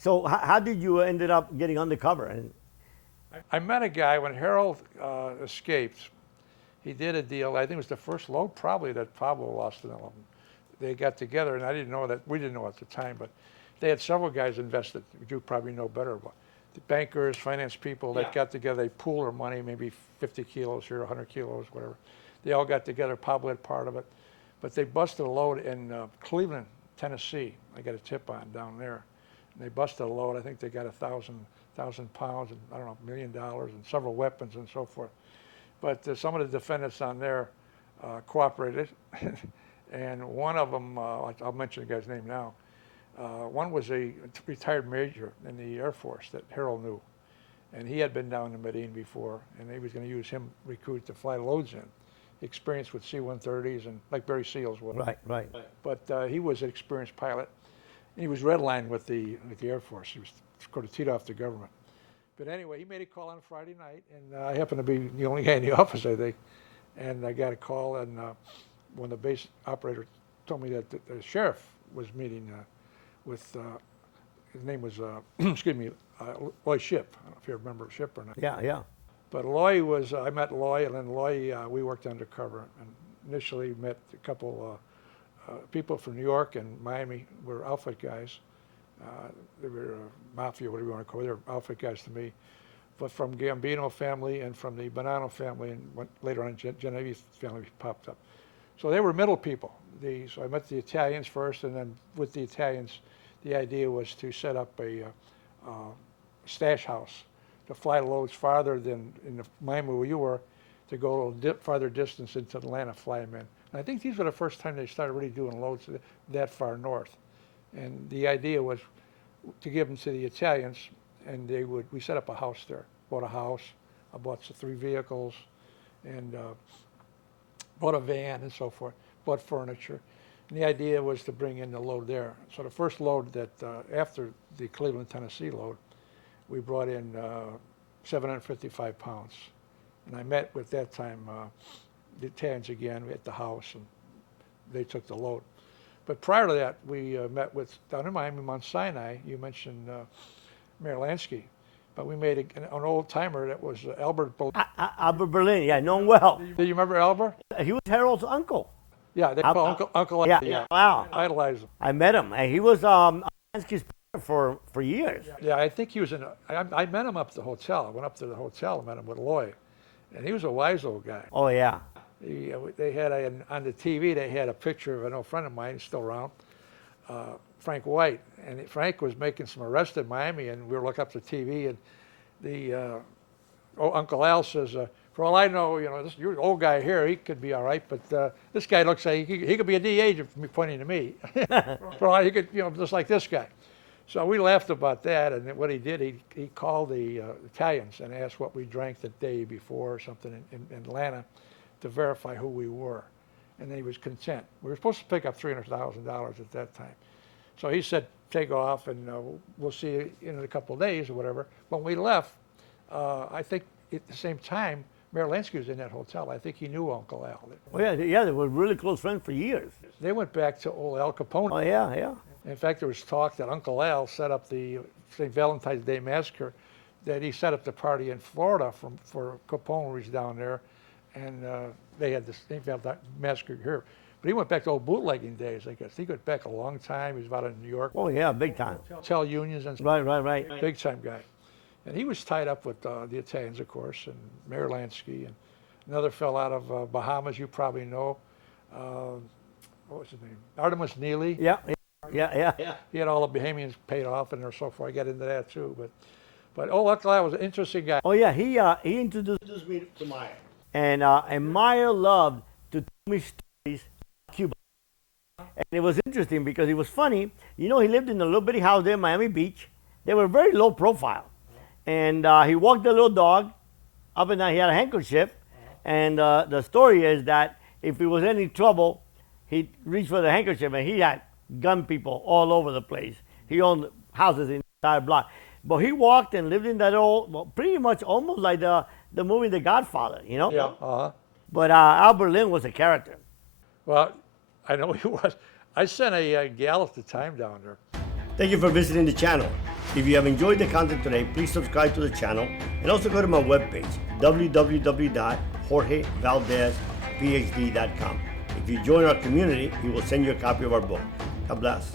So how did you ended up getting undercover? And I met a guy when Harold escaped. He did a deal. I think it was the first load probably that Pablo lost in them. They got together, and I didn't know that. We didn't know at the time, but they had several guys invested. You probably know better about the bankers, finance people that got together. They pooled their money, maybe 50 kilos here, 100 kilos, whatever. They all got together. Pablo had part of it, but they busted a load in Cleveland, Tennessee. I got a tip on down there. And they busted a load. I think they got 1,000 pounds and I don't know, $1 million and several weapons and so forth. But some of the defendants on there cooperated, and one of them, I'll mention the guy's name now. One was a retired major in the Air Force that Harold knew, and he had been down to Medellin before, and he was going to use him recruit to fly loads in. Experience with C-130s and like Barry Seals was. right. But he was an experienced pilot. And he was redlined with the Air Force. He was going to teed off the government. But anyway, he made a call on a Friday night, and I happened to be the only guy in the office, I think. And I got a call, and when the base operator told me that the sheriff was meeting with, his name was, excuse me, Loy Ship. I don't know if you remember Ship or not. Yeah. But Loy was, I met Loy, and then Loy, we worked undercover, and initially met a couple people from New York and Miami were outfit guys. They were mafia, whatever you want to call it. They were outfit guys to me. But from Gambino family and from the Bonanno family, and later on Genovese family popped up. So they were middle people. So I met the Italians first, and then with the Italians, the idea was to set up a stash house to fly loads farther than in the Miami where you were, to go a farther distance into Atlanta, fly them in. And I think these were the first time they started really doing loads that far north. And the idea was to give them to the Italians, and we set up a house there. Bought a house, I bought 3 vehicles, and bought a van and so forth, bought furniture. And the idea was to bring in the load there. So the first load that, after the Cleveland, Tennessee load, we brought in 755 pounds. And I met with that time the Italians again at the house, and they took the load. But prior to that, we met with, down in Miami, Mount Sinai, you mentioned Mayor Lansky, but we made an old timer that was Albert Berlin. Albert Berlin, yeah, know him well. Do you remember Albert? He was Harold's uncle. Yeah, they call Uncle Yeah, wow. I idolized him. I met him, and he was Lansky's partner for years. Yeah, I think he was I met him up at the hotel. I went up to the hotel and met him with Loy, and he was a wise old guy. Oh, yeah. They had on the TV, they had a picture of an old friend of mine, he's still around, Frank White. And Frank was making some arrests in Miami, and we were looking up the TV, and Uncle Al says, for all I know, this your old guy here, he could be all right, but this guy looks like he could be a DA agent, pointing to me. For all he could, just like this guy. So we laughed about that, and what he did, he called the Italians and asked what we drank the day before or something in Atlanta, to verify who we were, and then he was content. We were supposed to pick up $300,000 at that time. So he said, take off, and we'll see you in a couple of days or whatever. When we left, I think at the same time, Mayor Lansky was in that hotel. I think he knew Uncle Al. Oh, yeah, they were really close friends for years. They went back to old Al Capone. Oh, yeah. In fact, there was talk that Uncle Al set up the St. Valentine's Day Massacre, that he set up the party in Florida for Capone, who was down there. And they had this St. Valentine's Massacre here. But he went back to old bootlegging days, I guess. He went back a long time. He was out in New York. Oh, yeah, big time. Hotel unions and stuff. Right. Big time guy. And he was tied up with the Italians, of course, and Mayor Lansky, and another fellow out of Bahamas you probably know. What was his name? Artemis Neely. Yeah. He had all the Bahamians paid off and so forth. I got into that too. But Uncle Al was an interesting guy. Oh, yeah, he introduced me to Meyer. And Meyer loved to tell me stories about Cuba. And it was interesting because it was funny. He lived in a little bitty house there in Miami Beach. They were very low profile. And he walked the little dog up and down. He had a handkerchief. And the story is that if he was in any trouble, he'd reach for the handkerchief, and he had gun people all over the place. He owned houses in the entire block. But he walked and lived in that pretty much almost like the movie The Godfather, Yeah. Uh-huh. But Al Berlin was a character. Well, I know he was. I sent a gal at the time down there. Thank you for visiting the channel. If you have enjoyed the content today, please subscribe to the channel and also go to my webpage, www.jorgevaldespphd.com. If you join our community, we will send you a copy of our book. God bless.